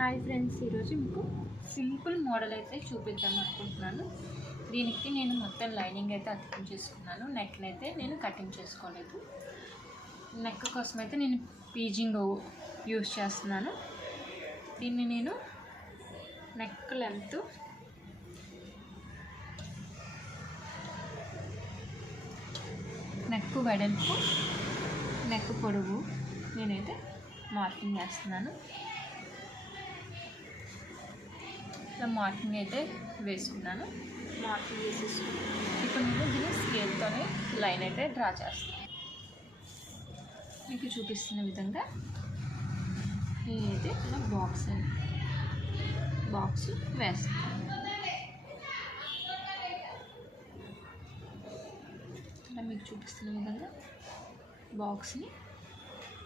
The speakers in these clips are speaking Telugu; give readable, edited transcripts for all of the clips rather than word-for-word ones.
హాయ్ ఫ్రెండ్స్, ఈరోజు మీకు సింపుల్ మోడల్ అయితే చూపిద్దాం అనుకుంటున్నాను. దీనికి నేను మొత్తం లైనింగ్ అయితే అతికించేసుకున్నాను. నెక్ని అయితే నేను కటింగ్ చేసుకోలేదు. నెక్ కోసం అయితే నేను పీజింగ్ యూస్ చేస్తున్నాను. దీన్ని నేను నెక్ లెంత్ నెక్ వెడల్పు నెక్ పొడవు నేనైతే మార్కింగ్ చేస్తున్నాను. ఇలా మార్కింగ్ అయితే వేసుకున్నాను. మార్కింగ్ వేసేసుకుని ఇప్పుడు నేను దీన్ని స్కేల్తోనే లైన్ అయితే డ్రా చేస్తాను. మీకు చూపిస్తున్న విధంగా నేనైతే ఇలా బాక్స్ వేస్తాను. ఇలా మీకు చూపిస్తున్న విధంగా బాక్స్ని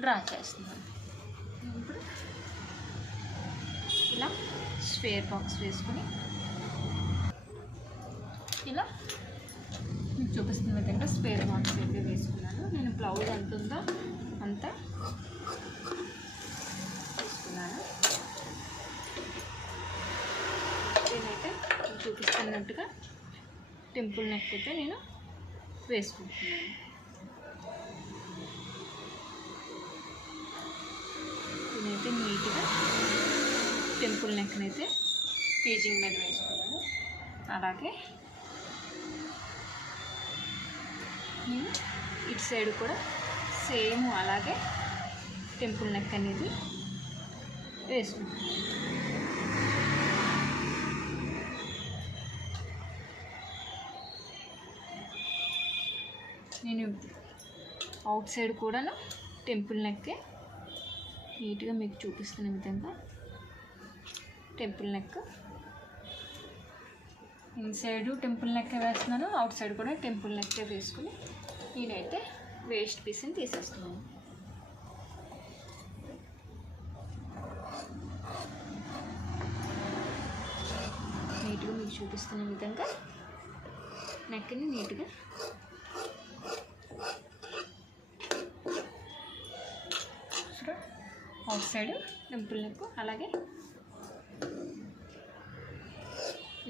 డ్రా చేస్తున్నాను. ఇప్పుడు ఇలా స్క్వేర్ బాక్స్ వేసుకొని ఇలా మీకు చూపిస్తున్న విధంగా స్క్వేర్ బాక్స్ అయితే వేసుకున్నాను. నేను బ్లౌజ్ ఎంత ఉందో అంత వేసుకున్నాను. నేనైతే చూపిస్తున్నట్టుగా టెంపుల్ నెక్ అయితే నేను వేసుకుంటున్నాను. నేనైతే నీట్గా టెంపుల్ నెక్ని అయితే పీజింగ్ మీద వేసుకున్నాను. అలాగే నేను ఇటు సైడ్ కూడా సేమ్ అలాగే టెంపుల్ నెక్ అనేది వేసుకుంటాను. నేను అవుట్ సైడ్ కూడా టెంపుల్ నెక్కే నీట్గా మీకు చూపిస్తున్న విధంగా టెంపుల్ నెక్ ఇన్సైడ్ టెంపుల్ నెక్కే వేస్తున్నాను. అవుట్ సైడ్ కూడా టెంపుల్ నెక్కే వేసుకుని నేనైతే వేస్ట్ పీస్ని తీసేస్తున్నాను. నీట్గా మీకు చూపిస్తున్న విధంగా నెక్ని నీట్గా అవుట్ సైడ్ టెంపుల్ నెక్ అలాగే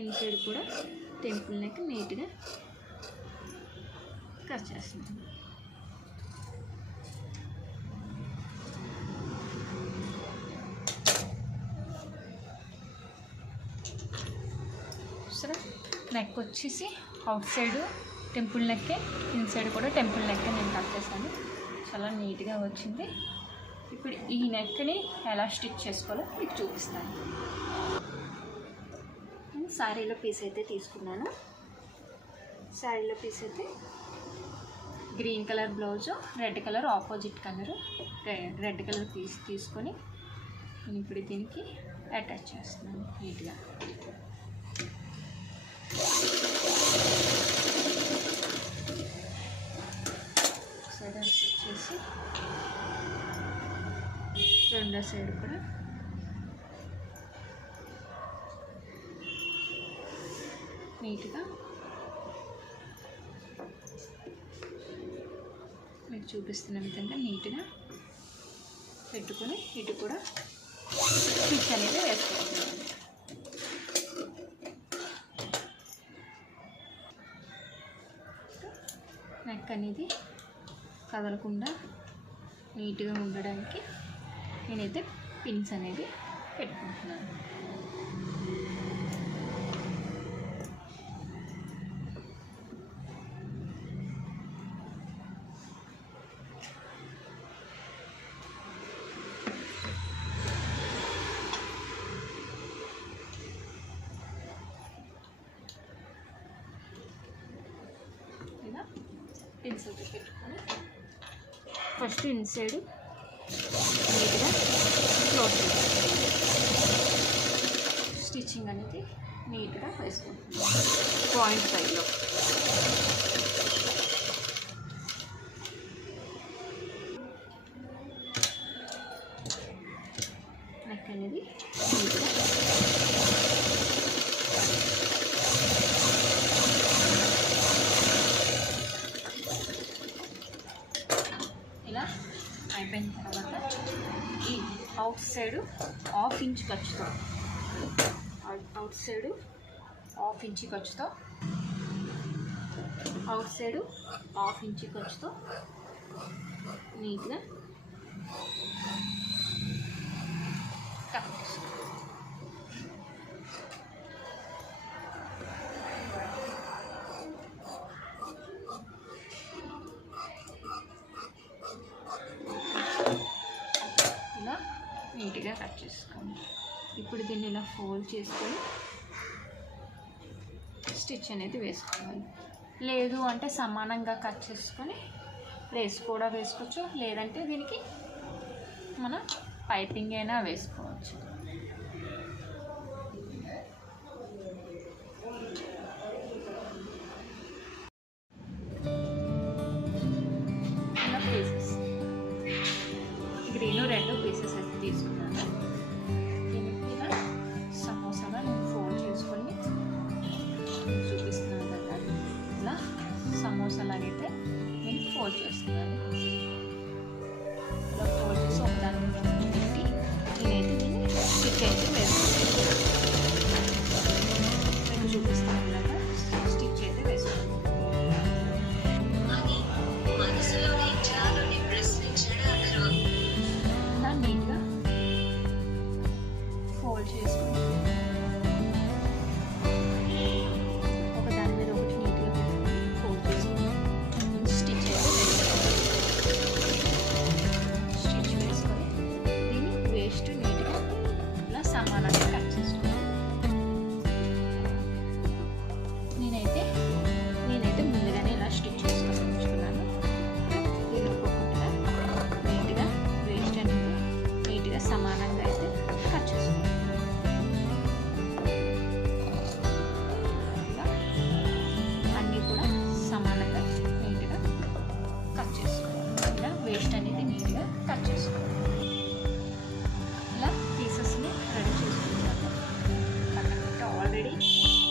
ఇన్సైడ్ కూడా టెంపుల్ నెక్ నీట్గా కట్ చేస్తున్నాను. సరే, నెక్ వచ్చేసి అవుట్ సైడ్ టెంపుల్ నెక్కే, ఇన్సైడ్ కూడా టెంపుల్ నెక్కే నేను కట్ చేశాను. చాలా నీట్గా వచ్చింది. ఇప్పుడు ఈ నెక్ని ఎలా స్టిచ్ చేసుకోవాలో మీకు చూపిస్తాను. శారీలో పీస్ అయితే తీసుకున్నాను. శారీలో పీస్ అయితే green colour blouse, red colour opposite colour, red colour piece తీసుకొని నేను ఇప్పుడు దీనికి అటాచ్ చేస్తున్నాను నీట్గా. సైడ్ స్టిచ్ చేసి రెండో సైడ్ కూడా నీట్గా మీకు చూపిస్తున్న విధంగా నీట్గా పెట్టుకొని ఇటు కూడా స్టిచ్ అనేది వేసుకుంటున్నాను. నెక్ అనేది కదలకుండా నీట్గా ఉండడానికి నేనైతే పిన్స్ అనేది పెట్టుకుంటున్నాను. ఇలా పిన్స్ అయితే పెట్టుకొని ఫస్ట్ ఇన్సైడ్ నీట్గా క్లోజ్ స్టిచ్చింగ్ అనేది నీట్గా వేసుకుంటున్నాను. పాయింట్ 5లో నెక్ అనేది నీట్గా ఇలా అయిపోయిన తర్వాత ఈ అవుట్ సైడు ½ ఇంచ్ ఖర్చుతో అవుట్ సైడు ½ ఇంచ్ ఖర్చుతో నీట్గా కట్ చేసుకోవాలి. ఇలా నీట్గా కట్ చేసుకోండి. ఇప్పుడు దీన్ని ఇలా ఫోల్డ్ చేసుకొని స్టిచ్ అనేది వేసుకోవాలి. లేదు అంటే సమానంగా కట్ చేసుకొని లేస్ కూడా వేసుకోవచ్చు, లేదంటే దీనికి మనం పైపింగ్ అయినా వేసుకోవచ్చు. ఇలా పీసెస్ గ్రీను 2 పీసెస్ అయితే తీసుకున్నాను. దీనికి ఇలా సమోసాగా నేను ఫోల్డ్ చేసుకొని చూపిస్తున్నాను కదా, ఇలా సమోసాలాగైతే నేను ఫోల్డ్ చేస్తున్నాను. ఇలా ఫోల్డ్ చేసి ఒకదాని మీద పెట్టి నేనైతే దీన్ని స్టిచ్ అయితే వేసుకుంటాను. మీకు చూపిస్తాను ఇలాగా స్టిచ్ అయితే వేసుకుంటాను. ఇలా నీట్గా ఫోల్డ్ చేసుకొని ఒకదాని మీద ఒకటి నీట్గా పెట్టుకొని ఫోల్డ్ చేసుకొని స్టిచ్ అయితే వేసుకొని దీన్ని వేస్ట్ నీట్గా ఇలా సమానంగా కట్ చేసుకోవాలి. నేనైతే ముందుగానే ఇలా స్టిచ్ చేసుకొని ఉంచుకున్నాను. దీన్ని ఒక్కొక్కటిగా నీట్గా వేస్ట్ అనేది నీట్గా సమానంగా అయితే కట్ చేసుకోవాలి. ఇలా అన్నీ కూడా సమానంగా నీట్గా కట్ చేసుకోవాలి. ఇలా వేస్ట్ అనేది నీట్గా కట్ చేసుకోవాలి. ఇలా పీసెస్ని రెడీ చేసుకుంటాము. పక్కన పెట్టి ఆల్రెడీ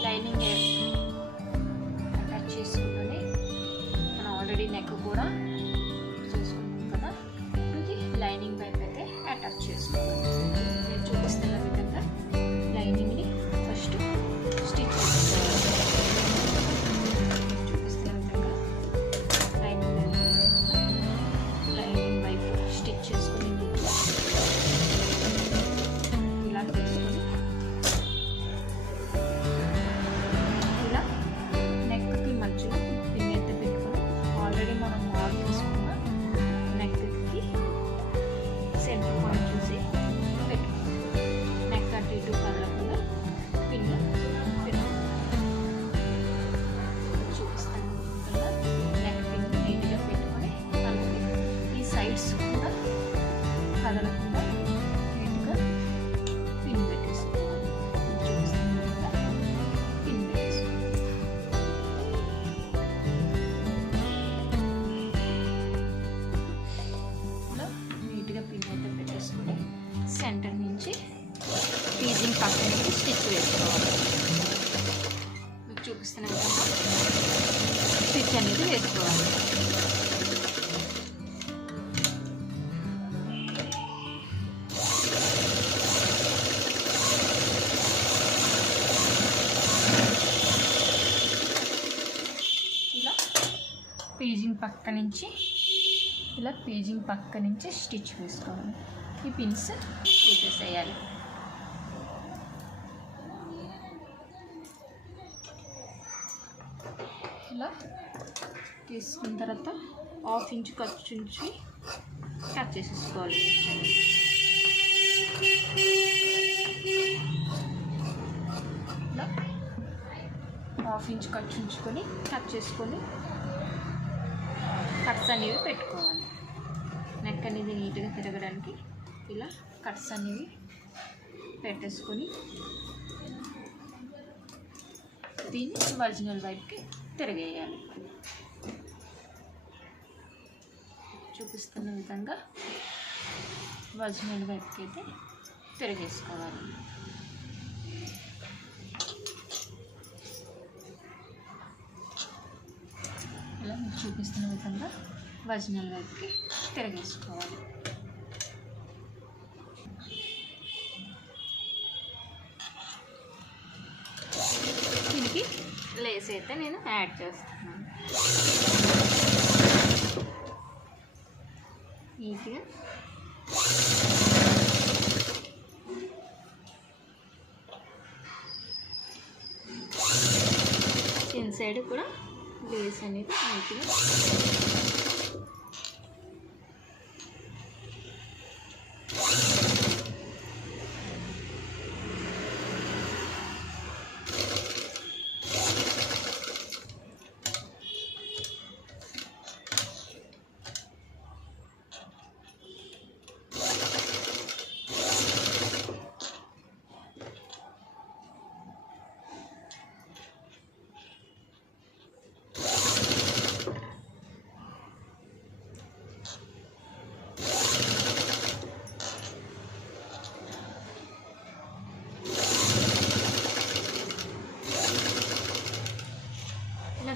లైనింగ్ అటాచ్ చేసుకుంటూనే మనం ఆల్రెడీ నెక్ కూడా చేసుకుంటాం కదా, ఇది లైనింగ్ వైపు అయితే అటాచ్ చేసుకోవాలి. నేను చూపిస్తున్న విధంగా లైనింగ్ని ఫస్ట్ స్టిచ్ చేసుకోవాలి. చూపిస్తున్న విధంగా లైనింగ్ వైపు స్టిచ్ చేసుకుని ఇలా తీసుకొని ఇలా నెక్కి మధ్యలో పిన్ అయితే పెట్టుకొని ఆల్రెడీ మనం మార్క్ చేసుకున్న నెక్కి సెంటర్ పాయింట్ చూసి పెట్టుకోవాలి. నెక్ అటు ఇటు కదలకుండా పిన్ పెట్టుకోవాలి. చూపిస్తాను కదా, నెక్ పిన్ నీట్గా పెట్టుకొని అలాగే ఈ సైడ్స్ కూడా కదలకుండా నీట్గా పిన్ పెట్టేసుకోవాలి. చూపిస్తాను కదా, పిన్ పెట్టేసుకోవాలి. ఇలా నీట్గా పిన్ అయితే పెట్టేసుకొని సెంటర్ నుంచి పీజింగ్ పక్క నుంచి స్టిచ్ వేసుకోవాలి. మీకు చూపిస్తున్న విధంగా స్టిచ్ అనేది వేసుకోవాలి. ఇలా పీజింగ్ పక్క నుంచి స్టిచ్ వేసుకోవాలి. ఈ పిన్స్ తీసేసేయాలి. ఇలా తీసుకున్న తర్వాత ½ ఇంచ్ ఖర్చు నుంచి కట్ చేసేసుకోవాలి. ఇలా ½ ఇంచ్ ఖర్చు ఉంచుకొని కట్ చేసుకొని కట్స్ అనేవి పెట్టుకోవాలి. నెక్ అనేది నీట్గా తిరగడానికి ఇలా కట్స్ అనేవి పెట్టేసుకొని దీన్ని ఒరిజినల్ వైపుకి తిరగేయాలి. చూపిస్తున్న విధంగా ఒరిజినల్ వైపుకి అయితే తిరగేసుకోవాలి. ఇలా మీకు చూపిస్తున్న విధంగా ఒరిజినల్ వైపుకి తిరగేసుకోవాలి. లేస్ అయితే నేను యాడ్ చేస్తున్నాను నీట్గా. ఇన్సైడ్ కూడా లేస్ అనేది నీట్గా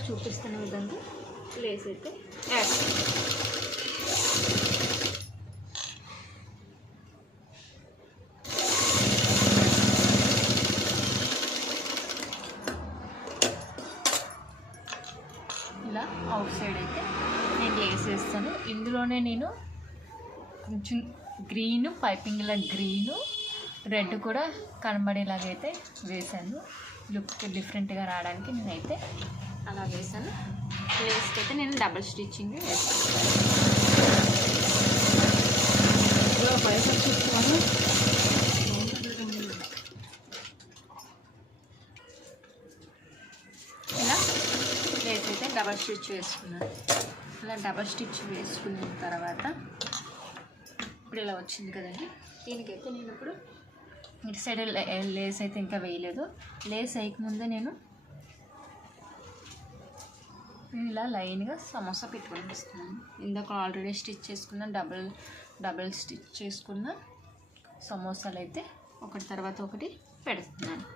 చూపిస్తున్న విధంగా లేస్ అయితే యాడ్ ఇలా అవుట్ సైడ్ అయితే నేను లేస్ వేస్తాను. ఇందులోనే నేను కొంచెం గ్రీన్ పైపింగ్ ఇలా గ్రీను రెడ్ కూడా కనబడేలాగైతే వేసాను. లుక్ డిఫరెంట్గా రావడానికి నేనైతే అలా వేసాను. లేస్కి అయితే నేను డబుల్ స్టిచ్చింగ్ వేస్తాను. ఇలా లేస్ అయితే డబల్ స్టిచ్ వేసుకున్నాను. ఇలా డబల్ స్టిచ్ వేసుకున్న తర్వాత ఇప్పుడు ఇలా వచ్చింది కదండి. దీనికైతే నేను ఇప్పుడు ఇటు సైడ్ లేస్ అయితే ఇంకా వేయలేదు. లేస్ వేయకముందే నేను ఇలా లైన్గా సమోసా పెట్టుకొని వస్తున్నాను. ఇందాక ఆల్రెడీ స్టిచ్ చేసుకున్న డబుల్ స్టిచ్ చేసుకున్న సమోసాలు అయితే ఒకటి తర్వాత ఒకటి పెడుతున్నాను.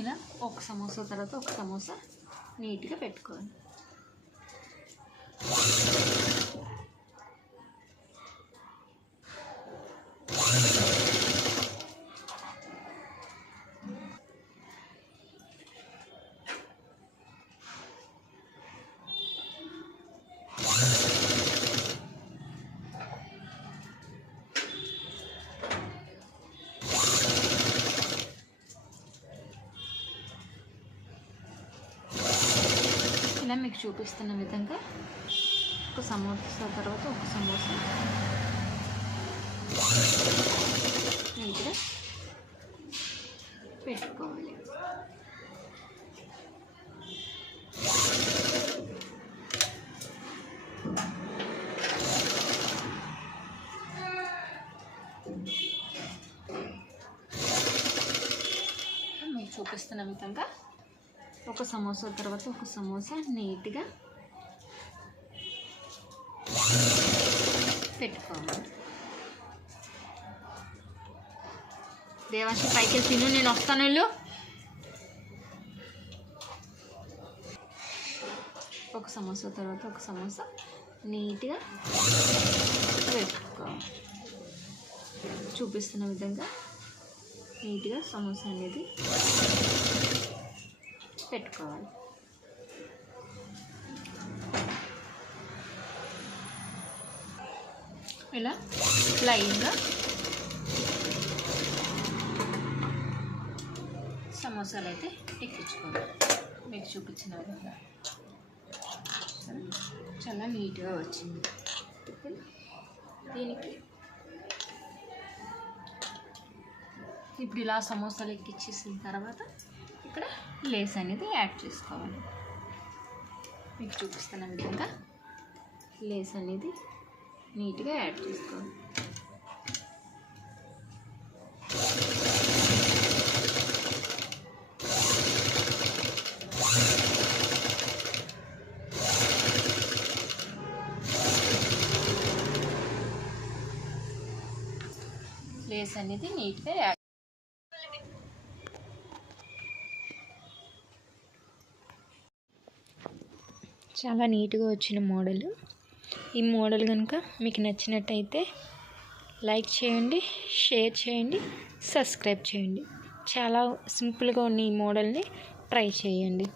ఇలా ఒక సమోసా తర్వాత ఒక సమోసా నీట్గా పెట్టుకోవాలి. ఇలా మీకు చూపిస్తున్న విధంగా ఒక సమోసా తర్వాత ఒక సమోసా నీట్గా పెట్టుకోవాలి. మీకు చూపిస్తున్న విధంగా ఒక సమోసా తర్వాత ఒక సమోసా నీట్గా పెట్టుకోవాలి. దేవాంశి పైకి తిను, నేను వస్తాను. వెళ్ళు. ఒక సమోసా తర్వాత ఒక సమోసా నీట్గా పెట్టుకోవాలి. చూపిస్తున్న విధంగా నీట్గా సమోసా అనేది పెట్టుకోవాలి. ఇలా లైన్గా సమోసాలు అయితే ఎక్కించుకోవాలి. మీకు చూపించిన విధంగా చాలా నీట్గా వచ్చింది. దీనికి ఇప్పుడు ఇలా సమోసాలు ఎక్కించేసిన తర్వాత ఇక్కడ లేస్ అనేది యాడ్ చేసుకోవాలి. మీకు చూపిస్తున్న విధంగా లేస్ అనేది నీట్గా యాడ్ చేసుకోవాలి. లేస్ అనేది నీట్గా యాడ్ చాలా నీట్గా వచ్చిన మోడల్. ఈ మోడల్ కనుక మీకు నచ్చినట్టయితే లైక్ చేయండి, షేర్ చేయండి, సబ్స్క్రైబ్ చేయండి. చాలా సింపుల్గా ఉన్న ఈ మోడల్ని ట్రై చేయండి.